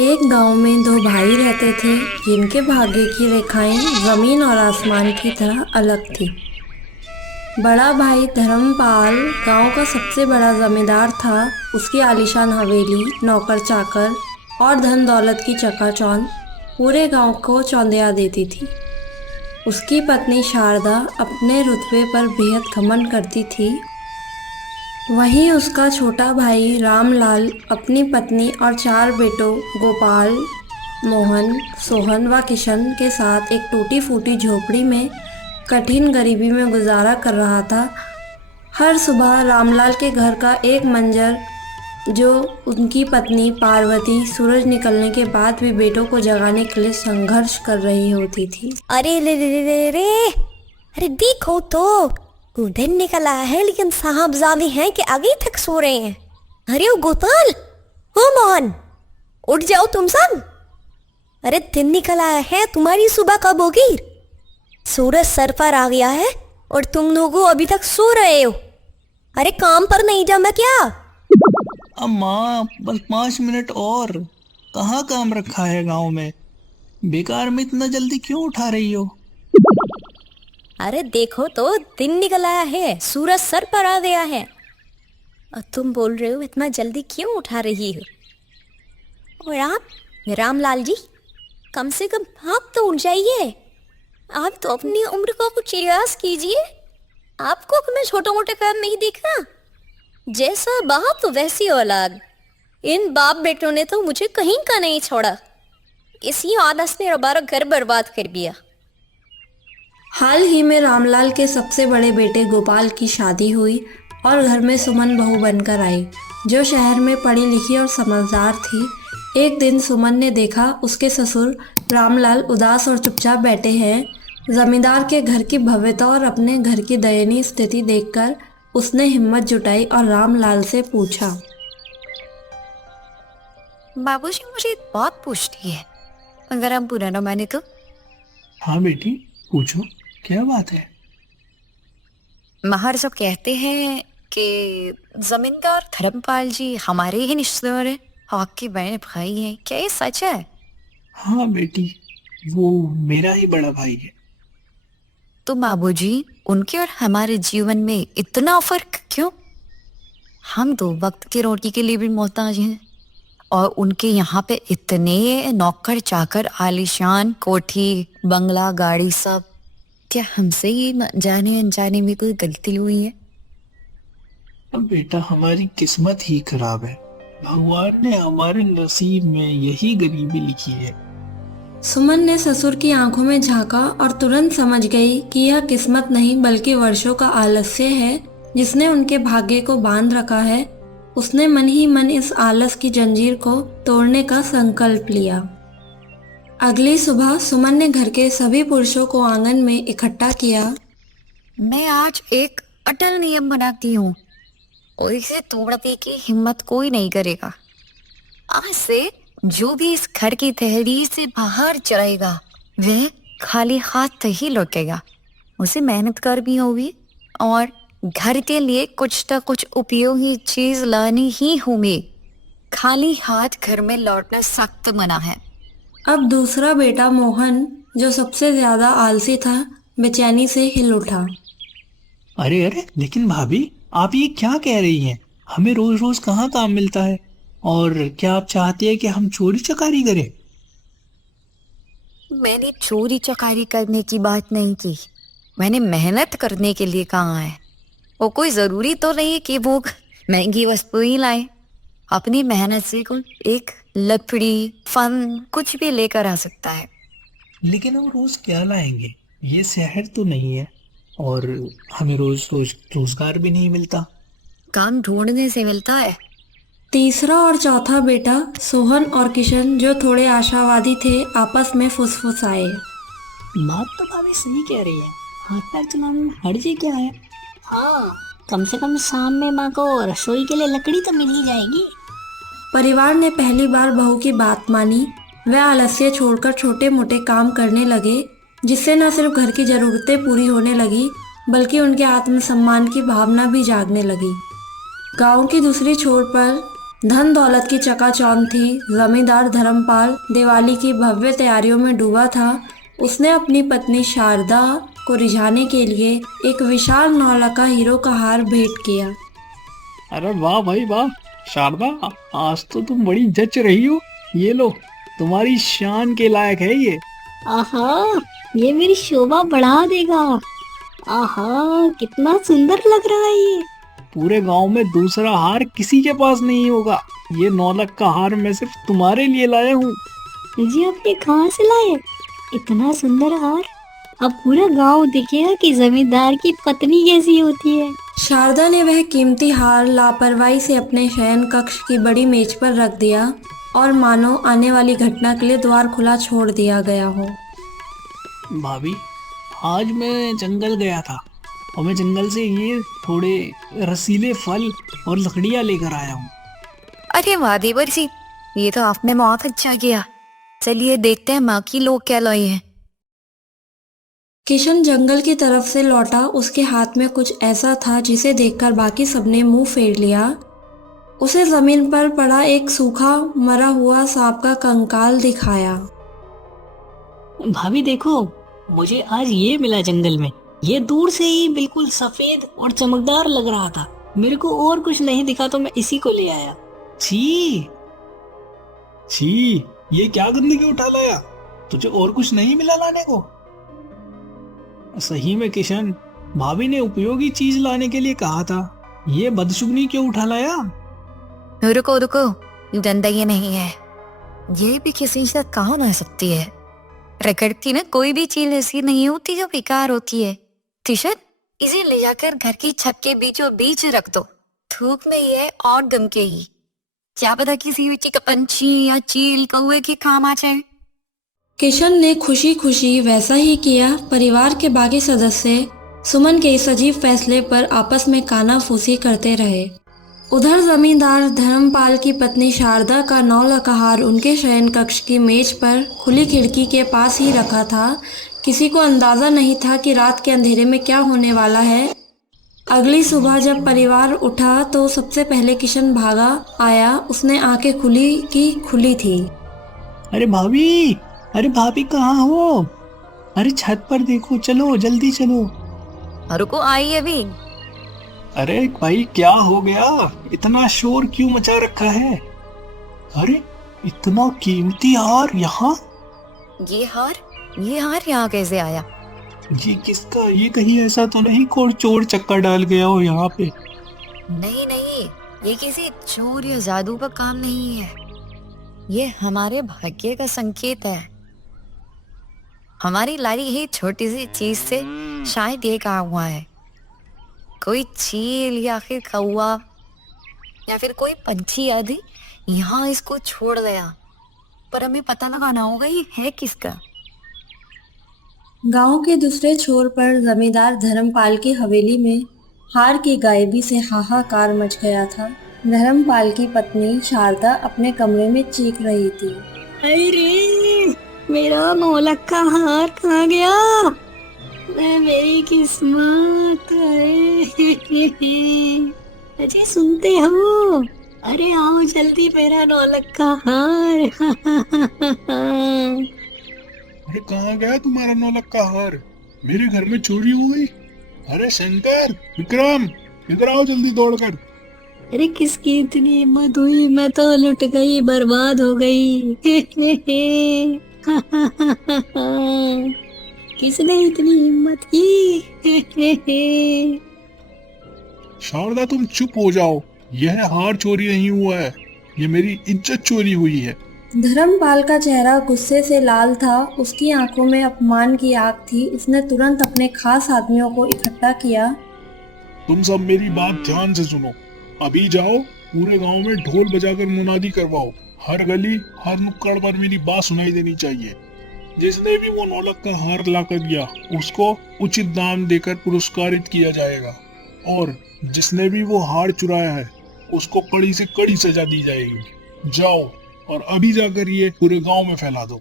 एक गांव में दो भाई रहते थे जिनके भाग्य की रेखाएं जमीन और आसमान की तरह अलग थी। बड़ा भाई धर्मपाल गांव का सबसे बड़ा जमींदार था। उसकी आलीशान हवेली, नौकर चाकर और धन दौलत की चकाचौंध पूरे गांव को चौंधिया देती थी। उसकी पत्नी शारदा अपने रुतबे पर बेहद घमंड करती थी। वहीं उसका छोटा भाई रामलाल अपनी पत्नी और चार बेटों गोपाल, मोहन, सोहन व किशन के साथ एक टूटी फूटी झोपड़ी में कठिन गरीबी में गुजारा कर रहा था। हर सुबह रामलाल के घर का एक मंजर जो उनकी पत्नी पार्वती सूरज निकलने के बाद भी बेटों को जगाने के लिए संघर्ष कर रही होती थी। अरे ले ले ले रे, अरे देखो तो दिन निकला है लेकिन साहबजादे हैं कि अभी तक सो रहे हैं। अरे ओ गोपाल, ओ मोहन, उठ जाओ तुम सब। अरे दिन निकला है, तुम्हारी सुबह कब होगी? सूरज सर पर आ गया है और तुम लोगों अभी तक सो रहे हो। अरे काम पर नहीं जाना क्या? अम्मा बस 5 मिनट और। कहाँ काम रखा है गांव में? बेकार में इतना जल्दी क्यों उठा रही हो? अरे देखो तो दिन निकल आया है, सूरज सर पर आ गया है और तुम बोल रहे हो इतना जल्दी क्यों उठा रही हो? और आप रामलाल जी, कम से कम आप तो उठ जाइए। आप तो अपनी उम्र को कुछ रियाज कीजिए। आपको मैं छोटे मोटे काम नहीं देखा। जैसा बाप तो वैसी औलाद। इन बाप बेटों ने तो मुझे कहीं का नहीं छोड़ा। इसी आदत ने हमारा घर बर्बाद कर दिया। हाल ही में रामलाल के सबसे बड़े बेटे गोपाल की शादी हुई और घर में सुमन बहू बनकर आई, जो शहर में पढ़ी लिखी और समझदार थी। एक दिन सुमन ने देखा उसके ससुर रामलाल उदास और चुपचाप बैठे हैं। जमींदार के घर की भव्यता और अपने घर की दयनीय स्थिति देखकर उसने हिम्मत जुटाई और रामलाल से पूछा, बाबूजी मुझे एक बात पूछती है, अगर आप बुरा न माने तो। हाँ बेटी, पूछो, क्या बात है? महर सब कहते हैं कि जमींदार धर्मपाल जी हमारे ही रिश्तेदार हैं, आपके बहन भाई हैं। क्या ये सच है? हाँ बेटी, वो मेरा ही बड़ा भाई है। तो बाबूजी, उनके और हमारे जीवन में इतना फर्क क्यों? हम तो वक्त की रोटी के लिए भी मोहताज हैं और उनके यहाँ पे इतने नौकर चाकर, आलीशान कोठी, बंगला, गाड़ी सब। क्या हमसे ही जाने अनजाने में कोई गलती हुई है? अब बेटा, हमारी किस्मत ही खराब है। भगवान ने हमारे नसीब में यही गरीबी लिखी है। सुमन ने ससुर की आंखों में झांका और तुरंत समझ गई कि यह किस्मत नहीं बल्कि वर्षों का आलस्य है जिसने उनके भाग्य को बांध रखा है। उसने मन ही मन इस आलस की जंजीर को तोड़ने का संकल्प लिया। अगली सुबह सुमन ने घर के सभी पुरुषों को आंगन में इकट्ठा किया। मैं आज एक अटल नियम बनाती हूँ और इसे तोड़ने की हिम्मत कोई नहीं करेगा। आज से जो भी इस घर की तहरीर से बाहर जाएगा वह खाली हाथ ही लौटेगा। उसे मेहनत कर भी होगी और घर के लिए कुछ न कुछ उपयोगी चीज लानी ही होगी। खाली हाथ घर में लौटना सख्त मना है। अब दूसरा बेटा मोहन, जो सबसे ज्यादा आलसी था, बेचैनी से हिल उठा। अरे अरे, लेकिन भाभी, आप ये क्या कह रही हैं? हमें रोज रोज कहाँ काम मिलता है? और क्या आप चाहती है कि हम चोरी चकारी करें? मैंने चोरी चकारी करने की बात नहीं की, मैंने मेहनत करने के लिए कहा है। वो कोई जरूरी तो नहीं कि वो महंगी वस्तु ही लाए। अपनी मेहनत से कोई एक लकड़ी, फन कुछ भी लेकर आ सकता है। लेकिन हम रोज क्या लाएंगे? ये शहर तो नहीं है और हमें रोज रोज रोजगार भी नहीं मिलता। काम ढूंढने से मिलता है। तीसरा और चौथा बेटा सोहन और किशन, जो थोड़े आशावादी थे, आपस में फुसफुसाए। बात तो भाभी सही कह रही है, हाथ पैर चलाने में हर्ज ही क्या है? हाँ, कम से कम शाम में माँ को रसोई के लिए लकड़ी तो मिल ही जाएगी। परिवार ने पहली बार बहू की बात मानी। वह आलस्य छोड़कर छोटे मोटे काम करने लगे, जिससे न सिर्फ घर की जरूरतें पूरी होने लगी बल्कि उनके आत्मसम्मान की भावना भी जागने लगी। गांव की दूसरी छोर पर धन दौलत की चकाचौंध थी। जमींदार धर्मपाल दिवाली की भव्य तैयारियों में डूबा था। उसने अपनी पत्नी शारदा को रिझाने के लिए एक विशाल 9 लाख का हीरो का हार भेंट किया। अरे वाह भाई वाह, शारदा आज तो तुम बड़ी जच रही हो। ये लो, तुम्हारी शान के लायक है ये। आहा, ये मेरी शोभा बढ़ा देगा। आहा, कितना सुंदर लग रहा है ये। पूरे गांव में दूसरा हार किसी के पास नहीं होगा। ये 9 लाख का हार मैं सिर्फ तुम्हारे लिए लाया हूँ। जी आप ये कहाँ से लाए इतना सुंदर हार? अब पूरा गांव दिखेगा कि जमींदार की पत्नी कैसी होती है। शारदा ने वह कीमती हार लापरवाही से अपने शयन कक्ष की बड़ी मेज पर रख दिया और मानो आने वाली घटना के लिए द्वार खुला छोड़ दिया गया हो। भाभी, आज मैं जंगल गया था और मैं जंगल से ये थोड़े रसीले फल और लकड़ियाँ लेकर आया हूँ। अरे वाह देवर जी, ये तो आपने बहुत अच्छा किया। चलिए देखते हैं माँ की लोग क्या लाए हैं। किशन जंगल की तरफ से लौटा। उसके हाथ में कुछ ऐसा था जिसे देखकर बाकी सबने मुंह फेर लिया। उसे जमीन पर पड़ा एक सूखा मरा हुआ सांप का कंकाल दिखाया। भाभी देखो, मुझे आज ये मिला जंगल में। ये दूर से ही बिल्कुल सफेद और चमकदार लग रहा था। मेरे को और कुछ नहीं दिखा तो मैं इसी को ले आया। छी छी, ये क्या गंदगी उठा लाया? तुझे और कुछ नहीं मिला लाने को? सही में किशन, भाभी ने उपयोगी चीज लाने के लिए कहा था। ये बदशुगनी क्यों उठा लाया? रुको रुको, ये गंदगी नहीं है। ये भी किसी से कहाँ आ सकती है। प्रकृति में कोई भी चीज ऐसी नहीं होती जो बेकार होती है। तिशन, इसे ले जाकर घर की छत के बीचों बीच रख दो। थूक में ये और दमकेगी। क्या पता किसी मिट्टी का पंछी या चील कौवे के काम आ जाए। किशन ने खुशी खुशी वैसा ही किया। परिवार के बाकी सदस्य सुमन के इस अजीब फैसले पर आपस में कानाफूसी करते रहे। उधर जमींदार धर्मपाल की पत्नी शारदा का 9 लाख का हार उनके शयन कक्ष की मेज पर खुली खिड़की के पास ही रखा था। किसी को अंदाजा नहीं था कि रात के अंधेरे में क्या होने वाला है। अगली सुबह जब परिवार उठा तो सबसे पहले किशन भागा आया। उसने आंखें खुली की खुली थी। अरे भाभी, अरे भाभी कहाँ हो? अरे छत पर देखो, चलो जल्दी चलो। रुको, आई अभी। अरे भाई क्या हो गया? इतना शोर क्यों मचा रखा है? अरे इतना कीमती हार यहाँ? ये हार यहाँ कैसे आया? जी किसका? ये कहीं ऐसा तो नहीं कोई चोर चक्कर डाल गया हो यहाँ पे? नहीं नहीं, ये किसी चोर या जादू का काम नहीं है। ये हमारे भाग्य का संकेत है। हमारी लाई ही छोटी सी चीज से शायद ये काम हुआ है। कोई चील या फिर कौवा या फिर कोई पंछी आदि यहाँ इसको छोड़ गया, पर हमें पता लगाना होगा ये है किसका। गांव के दूसरे छोर पर जमींदार धर्मपाल की हवेली में हार की गायबी से हाहाकार मच गया था। धर्मपाल की पत्नी शारदा अपने कमरे में चीख रही थी। अरे मेरा 9 लाख का हार कहाँ गया? मेरी किस्मत। अरे सुनते हो? अरे आओ जल्दी, मेरा 9 लाख का हार। अरे कहाँ गया तुम्हारा 9 लाख का हार? मेरे घर में चोरी हो गई। अरे शंकर, विक्रम, इधर आओ जल्दी दौड़कर। अरे किसकी इतनी हिम्मत हुई? मैं तो लुट गई, बर्बाद हो गई। किसने इतनी हिम्मत की? शारदा तुम चुप हो जाओ। यह हार चोरी नहीं हुआ है, ये मेरी इज्जत चोरी हुई है। धर्मपाल का चेहरा गुस्से से लाल था। उसकी आंखों में अपमान की आग थी। उसने तुरंत अपने खास आदमियों को इकट्ठा किया। तुम सब मेरी बात ध्यान से सुनो। अभी जाओ, पूरे गांव में ढोल बजाकर मुनादी करवाओ। हर गली, हर नुक्कड़ पर मेरी बात सुनाई देनी चाहिए। जिसने भी वो 9 लाख का हार लाकर दिया, उसको उचित दाम देकर पुरस्कारित किया जाएगा। और जिसने भी वो हार चुराया है, उसको कड़ी से कड़ी सजा दी जाएगी। जाओ और अभी जाकर ये पूरे गांव में फैला दो।